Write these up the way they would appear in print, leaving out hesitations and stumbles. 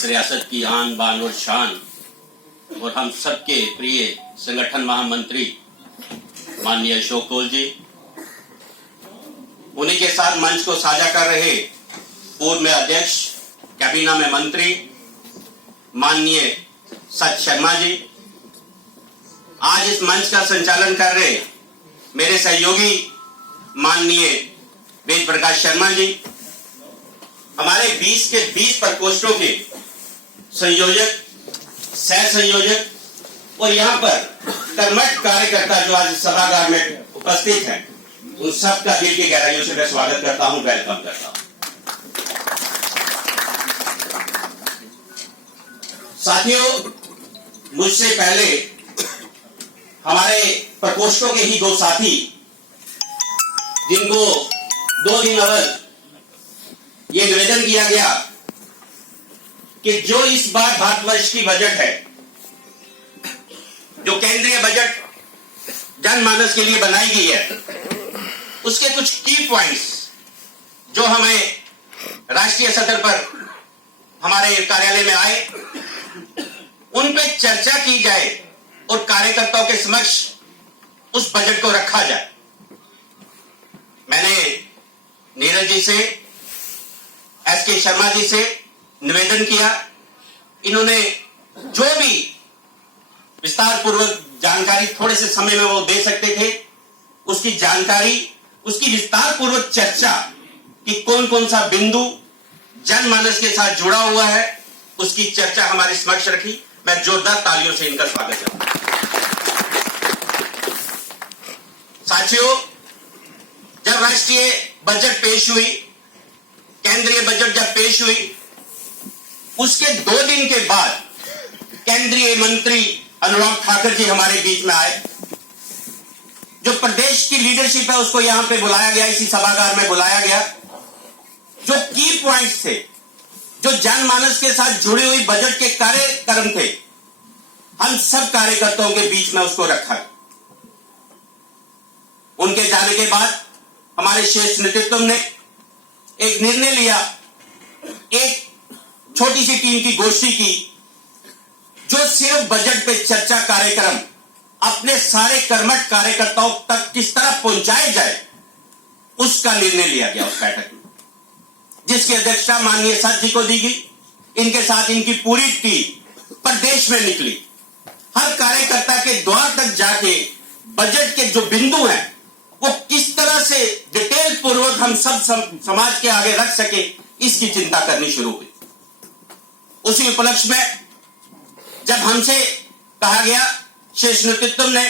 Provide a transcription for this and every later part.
इस रियासत की आन बान और शान और हम सबके प्रिय संगठन महामंत्री माननीय अशोक कौल जी, उन्हीं के साथ मंच को साझा कर रहे पूर्व में अध्यक्ष, कैबिनेट में मंत्री माननीय सत शर्मा जी, आज इस मंच का संचालन कर रहे मेरे सहयोगी माननीय वेद प्रकाश शर्मा जी, हमारे 20 के 20 प्रकोष्ठों के संयोजक, सह संयोजक और यहाँ पर कर्मठ कार्यकर्ता जो आज सभागार में उपस्थित हैं, उन सबका दिल की गहराइयों से मैं स्वागत करता हूं, वेलकम करता हूं। साथियों, मुझसे पहले हमारे प्रकोष्ठों के ही दो साथी, जिनको 2 दिन अवध ये निवेदन किया गया कि जो इस बार भारतवर्ष की बजट है, जो केंद्रीय बजट जनमानस के लिए बनाई गई है, उसके कुछ की पॉइंट्स जो हमें राष्ट्रीय सतह पर हमारे कार्यालय में आए, उन पे चर्चा की जाए और कार्यकर्ताओं के समक्ष उस बजट को रखा जाए। मैंने नीरज जी से, एसके शर्मा जी से निवेदन किया, इन्होंने जो भी विस्तार पूर्वक जानकारी थोड़े से समय में वो दे सकते थे, उसकी जानकारी, उसकी विस्तार पूर्वक चर्चा कि कौन कौन सा बिंदु जनमानस के साथ जुड़ा हुआ है, उसकी चर्चा हमारे समक्ष रखी। मैं जोरदार तालियों से इनका स्वागत करता हूं। साथियों, जब राष्ट्रीय बजट पेश हुई, केंद्रीय बजट जब पेश हुई, उसके 2 दिन के बाद केंद्रीय मंत्री अनुराग ठाकुर जी हमारे बीच में आए। जो प्रदेश की लीडरशिप है उसको यहां पे बुलाया गया, इसी सभागार में बुलाया गया। जो की पॉइंट्स थे, जो जनमानस के साथ जुड़ी हुई बजट के कार्यक्रम थे, हम सब कार्यकर्ताओं के बीच में उसको रखा। उनके जाने के बाद हमारे शीर्ष नेतृत्व ने एक निर्णय लिया, एक छोटी सी टीम की गोष्ठी की, जो सिर्फ बजट पे चर्चा कार्यक्रम अपने सारे कर्मठ कार्यकर्ताओं तक किस तरह पहुंचाए जाए, उसका निर्णय लिया गया उस बैठक में, जिसकी अध्यक्षता माननीय सत जी को दी गई। इनके साथ इनकी पूरी टीम प्रदेश में निकली, हर कार्यकर्ता के द्वार तक जाके बजट के जो बिंदु हैं वो किस तरह से डिटेल पूर्वक हम सब समाज के आगे रख सके, इसकी चिंता करनी शुरू हुई। उसी उपलक्ष्य में जब हमसे कहा गया शीर्ष नेतृत्व ने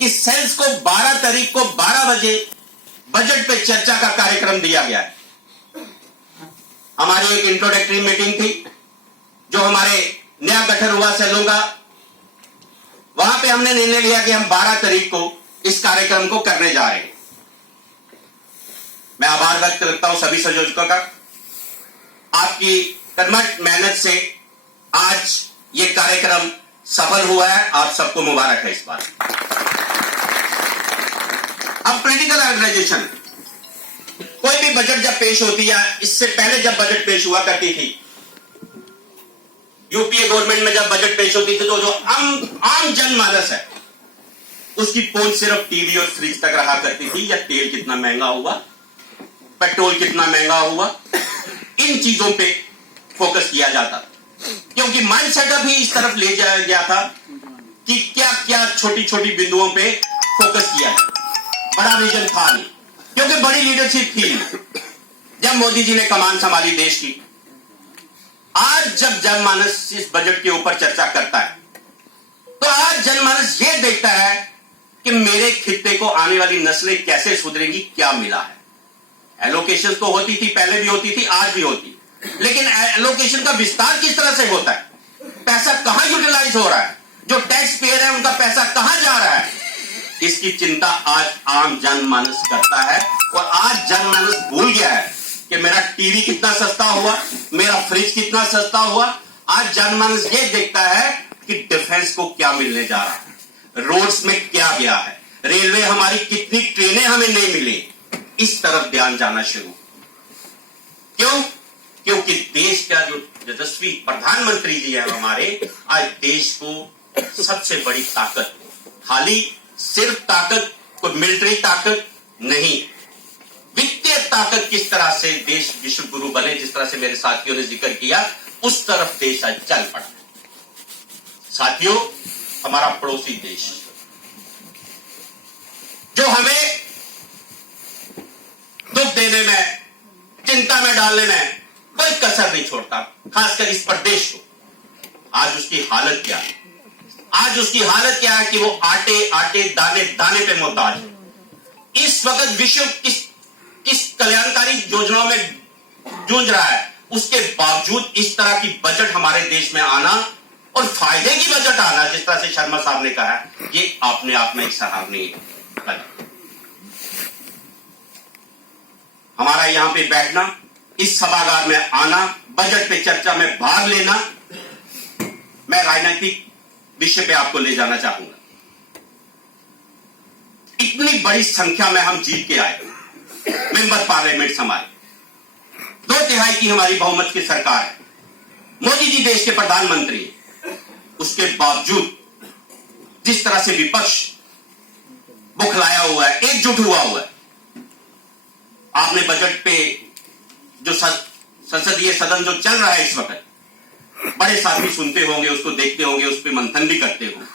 कि सेल्स को 12 तारीख को 12 बजे बजट पे चर्चा का कार्यक्रम दिया गया है। हमारी एक इंट्रोडक्टरी मीटिंग थी जो हमारे नया गठन हुआ सेलों का, वहां पे हमने निर्णय लिया कि हम 12 तारीख को इस कार्यक्रम को करने जा रहे हैं। मैं आभार व्यक्त करता हूं सभी संयोजकों का। आपकी कर्मठ मेहनत से आज ये कार्यक्रम सफल हुआ है, आप सबको मुबारक है इस बार। अब पॉलिटिकल ऑर्गेनाइजेशन, कोई भी बजट जब पेश होती है, इससे पहले जब बजट पेश हुआ करती थी, यूपीए गवर्नमेंट में जब बजट पेश होती थी, तो जो आम जनमानस है उसकी पहुंच सिर्फ टीवी और फ्रिज तक रहा करती थी, या तेल कितना महंगा हुआ, पेट्रोल कितना महंगा हुआ, इन चीजों पे फोकस किया जाता, क्योंकि माइंड सेटअप ही इस तरफ ले जाया गया था कि क्या क्या छोटी छोटी बिंदुओं पे फोकस किया जाए। बड़ा विजन था नहीं, क्योंकि बड़ी लीडरशिप थी नहीं। जब मोदी जी ने कमान संभाली देश की, आज जब जनमानस इस बजट के ऊपर चर्चा करता है, तो आज जनमानस ये देखता है कि मेरे खित्ते को आने वाली नस्लें कैसे सुधरेंगी, क्या मिला है। एलोकेशन तो होती थी, पहले भी होती थी, आज भी होती, लेकिन एलोकेशन का विस्तार किस तरह से होता है, पैसा कहां यूटिलाइज हो रहा है, जो टैक्स पेयर है उनका पैसा कहां जा रहा है, इसकी चिंता आज आम जनमानस करता है। और आज जनमानस भूल गया है कि मेरा टीवी कितना सस्ता हुआ, मेरा फ्रिज कितना सस्ता हुआ। आज जनमानस ये देखता है कि डिफेंस को क्या मिलने जा रहा है, रोड्स में क्या गया है, रेलवे हमारी कितनी ट्रेनें हमें नहीं मिली, इस तरफ ध्यान जाना शुरू। क्यों? क्योंकि देश का जो यशस्वी प्रधानमंत्री जी है हमारे, आज देश को सबसे बड़ी ताकत, खाली सिर्फ ताकत, कोई मिलिट्री ताकत नहीं, वित्तीय ताकत किस तरह से देश विश्व गुरु बने, जिस तरह से मेरे साथियों ने जिक्र किया, उस तरफ देश आज चल पड़ा। साथियों, हमारा पड़ोसी देश जो हमें दुख देने में, चिंता में डालने में कोई कसर नहीं छोड़ता, खासकर इस प्रदेश को, आज उसकी हालत क्या है? आज उसकी हालत क्या है कि वो आटे आटे दाने दाने पे मोहताज है। इस वक्त विश्व किस कल्याणकारी योजनाओं में जूझ रहा है, उसके बावजूद इस तरह की बजट हमारे देश में आना और फायदे की बजट आना, जिस तरह से शर्मा साहब ने कहा, ये अपने आप में एक सराहनीय है। हमारा यहां पे बैठना, इस सभागार में आना, बजट पे चर्चा में भाग लेना, मैं राजनीतिक विषय पे आपको ले जाना चाहूंगा। इतनी बड़ी संख्या में हम जीत के आए, मेंबर पार्लियामेंट हमारे, 2/3 की हमारी बहुमत की सरकार है, मोदी जी देश के प्रधानमंत्री, उसके बावजूद जिस तरह से विपक्ष बुखलाया हुआ है, एकजुट हुआ है। आपने बजट पे जो संसदीय सदन जो चल रहा है इस वक्त, बड़े साथी सुनते होंगे, उसको देखते होंगे, उस पर मंथन भी करते होंगे,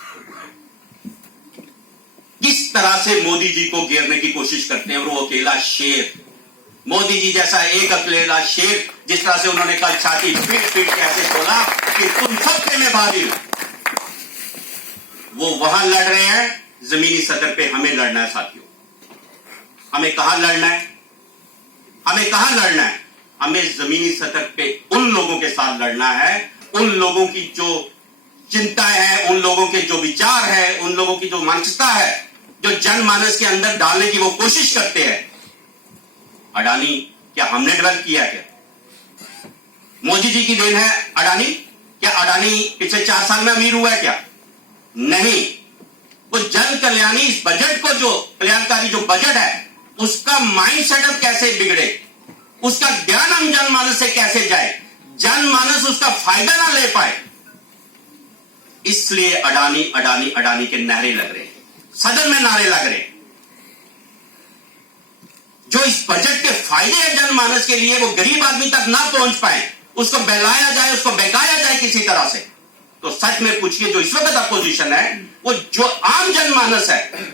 किस तरह से मोदी जी को घेरने की कोशिश करते हैं। और वो अकेला शेर, मोदी जी जैसा एक अकेला शेर, जिस तरह से उन्होंने कल छाती पीट पीट के ऐसे बोला कि तुम सबके में भागी, वो वहां लड़ रहे हैं, जमीनी सतह पे हमें लड़ना है। साथियों, हमें कहां लड़ना है? हमें कहां लड़ना है? हमें जमीनी सतह पे उन लोगों के साथ लड़ना है, उन लोगों की जो चिंताएं हैं, उन लोगों के जो विचार है, उन लोगों की जो मानसिकता है, जो जनमानस के अंदर डालने की वो कोशिश करते हैं। अडानी क्या हमने डेवलप किया? क्या मोदी जी की देन है अडानी? क्या अडानी पिछले 4 साल में अमीर हुआ है क्या? नहीं। वो जन कल्याणी, इस बजट को, जो कल्याणकारी जो बजट है, उसका माइंड सेटअप कैसे बिगड़े, उसका ध्यान हम जनमानस से कैसे जाए, जनमानस उसका फायदा ना ले पाए, इसलिए अडानी अडानी अडानी के नारे लग रहे हैं, सदन में नारे लग रहे हैं। जो इस बजट के फायदे हैं जनमानस के लिए, वो गरीब आदमी तक ना पहुंच पाए, उसको बहलाया जाए, उसको बहकाया जाए किसी तरह से, तो सच में पूछिए, जो इस वक्त अपोजिशन है, वो जो आम जनमानस है,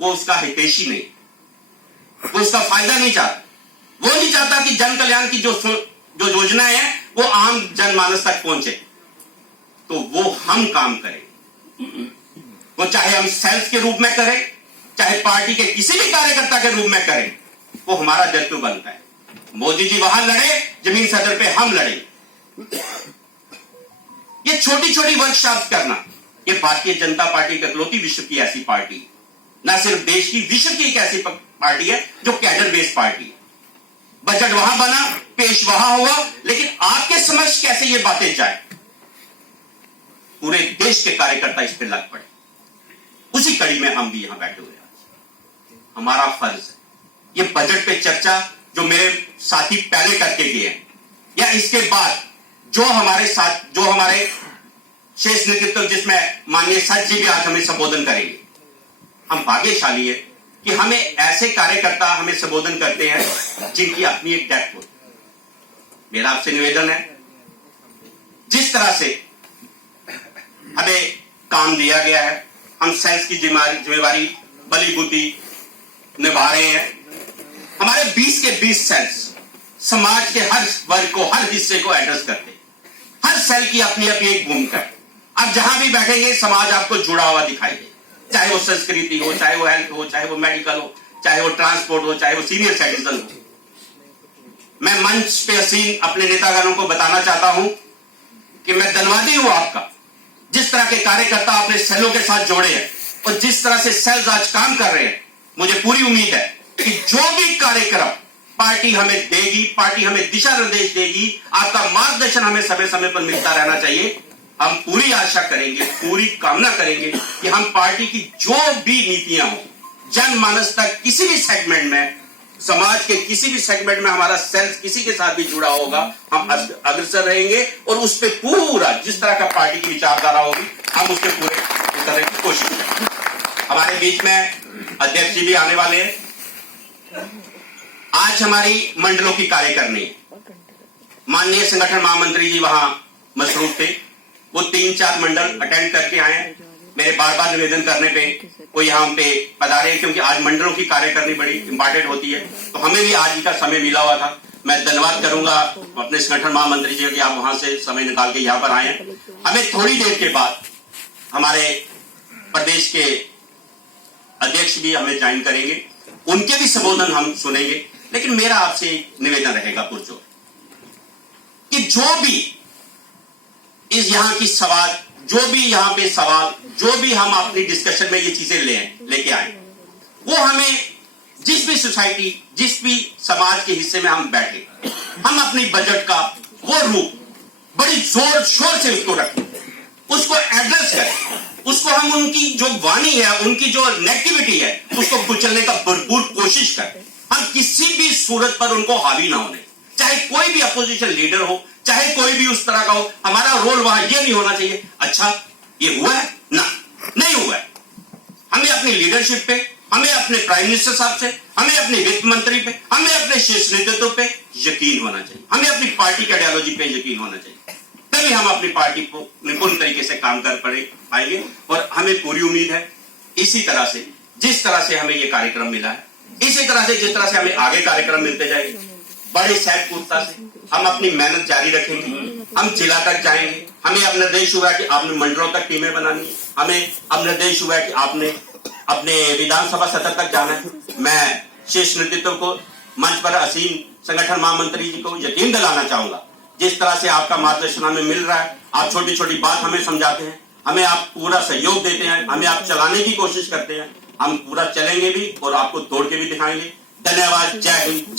वो उसका हितैषी नहीं, वो उसका फायदा नहीं चाहता। वो नहीं चाहता कि जन कल्याण की जो योजनाएं हैं वो आम जनमानस तक पहुंचे। तो वो हम काम करें, वो चाहे हम सेल्स के रूप में करें, चाहे पार्टी के किसी भी कार्यकर्ता के रूप में करें, वो हमारा दायित्व बनता है। मोदी जी वहां लड़े, जमीन सदर पे हम लड़े। ये छोटी छोटी वर्कशॉप करना, ये भारतीय जनता पार्टी की इकलौती विश्व की ऐसी पार्टी, ना सिर्फ देश की, विश्व की एक ऐसी पार्टी है जो कैडर बेस्ड पार्टी है। बजट वहां बना, पेश वहां हुआ, लेकिन आपके समक्ष कैसे ये बातें जाए, पूरे देश के कार्यकर्ता इस पे लग पड़े। उसी कड़ी में हम भी यहां बैठे हुए हैं। हमारा फर्ज है ये बजट पे चर्चा, जो मेरे साथी पहले करके गए हैं, या इसके बाद जो हमारे साथ, जो हमारे शेष नेतृत्व, जिसमें माननीय सच जी भी आज हमें संबोधन करेंगे, हम भाग्यशाली है कि हमें ऐसे कार्यकर्ता हमें संबोधन करते हैं जिनकी अपनी एक डेप्थ होती है। मेरा आपसे निवेदन है, जिस तरह से हमें काम दिया गया है, हम सेल्स की जिम्मेवारी बली बुद्धि निभा रहे हैं। हमारे 20 के 20 सेल्स समाज के हर वर्ग को, हर हिस्से को एड्रेस करते हैं। हर सेल की अपनी अपनी एक भूमिका है। आप जहां भी बैठेंगे, समाज आपको जुड़ा हुआ दिखाई दे, चाहे वो संस्कृति हो, चाहे वो हेल्थ हो, चाहे वो मेडिकल हो, चाहे वो ट्रांसपोर्ट हो, चाहे वो सीनियर सिटीजन हो। मैं मंच पे हसीन अपने नेतागणों को बताना चाहता हूं कि मैं धन्यवादी हूं आपका, जिस तरह के कार्यकर्ता आपने सेलों के साथ जोड़े हैं और जिस तरह से सेल्स आज काम कर रहे हैं। मुझे पूरी उम्मीद है कि जो भी कार्यक्रम पार्टी हमें देगी, पार्टी हमें दिशा निर्देश देगी, आपका मार्गदर्शन हमें समय समय पर मिलता रहना चाहिए। हम पूरी आशा करेंगे, पूरी कामना करेंगे कि हम पार्टी की जो भी नीतियां हो, जनमानस तक किसी भी सेगमेंट में समाज के किसी भी सेगमेंट में हमारा सेल्स किसी के साथ भी जुड़ा होगा, हम अग्रसर रहेंगे और उस पर पूरा जिस तरह का पार्टी की विचारधारा होगी हम उसके पूरे करने की कोशिश करेंगे। हमारे बीच में अध्यक्ष जी भी आने वाले हैं। आज हमारी मंडलों की कार्यकारिणी है। माननीय संगठन महामंत्री जी वहां मसरूफ थे, वो 3-4 मंडल अटेंड करके आए हैं। मेरे बार बार निवेदन करने पे वो यहाँ पे पधारे, क्योंकि आज मंडलों की कार्यकारिणी बड़ी इंपॉर्टेंट होती है, तो हमें भी आज का समय मिला हुआ था। मैं धन्यवाद करूंगा अपने संगठन महामंत्री जी कि आप वहां से समय निकाल के यहाँ पर आए हैं। हमें थोड़ी देर के बाद हमारे प्रदेश के अध्यक्ष भी हमें ज्वाइन करेंगे, उनके भी संबोधन हम सुनेंगे। लेकिन मेरा आपसे निवेदन रहेगा पुरजोर कि जो भी इस यहाँ की सवाल, जो भी यहाँ पे सवाल, जो भी हम अपनी डिस्कशन में ये चीजें लेके आए, वो हमें जिस भी सोसाइटी, जिस भी समाज के हिस्से में हम बैठे, हम अपनी बजट का वो रूप बड़ी जोर शोर से उसको रखें, उसको एड्रेस करें, उसको हम उनकी जो वाणी है, उनकी जो नेगेटिविटी है, उसको कुचलने का भरपूर कोशिश करें। हम किसी भी सूरत पर उनको हावी ना होने, चाहे कोई भी अपोजिशन लीडर हो, चाहे कोई भी उस तरह का हो। हमारा रोल वहां ये नहीं होना चाहिए अच्छा ये हुआ है ना, नहीं हुआ है। हमें अपनी लीडरशिप पे, हमें अपने प्राइम मिनिस्टर साहब से, हमें अपने वित्त मंत्री पे, हमें अपने शीर्ष नेतृत्व पे यकीन होना चाहिए, हमें अपनी पार्टी की आइडियोलॉजी पे यकीन होना चाहिए, तभी हम अपनी पार्टी को निपुण तरीके से काम कर पाएंगे। और हमें पूरी उम्मीद है इसी तरह से, जिस तरह से हमें ये कार्यक्रम मिला है, इसी तरह से जिस तरह से हमें आगे कार्यक्रम मिलते जाएंगे, बड़े सहजपूर्वकता से हम अपनी मेहनत जारी रखेंगे। हम जिला तक जाएंगे, हमें अब निर्देश हुआ है कि आपने मंडलों तक टीमें बनानी है, हमें अब निर्देश हुआ है कि आपने अपने विधानसभा सत्र तक जाना है। मैं शीर्ष नेतृत्व को, मंच पर असीम संगठन महामंत्री जी को यकीन दिलाना चाहूंगा, जिस तरह से आपका मार्गदर्शन हमें मिल रहा है, आप छोटी छोटी बात हमें समझाते हैं, हमें आप पूरा सहयोग देते हैं, हमें आप चलाने की कोशिश करते हैं, हम पूरा चलेंगे भी और आपको तोड़ के भी दिखाएंगे। धन्यवाद। जय हिंद।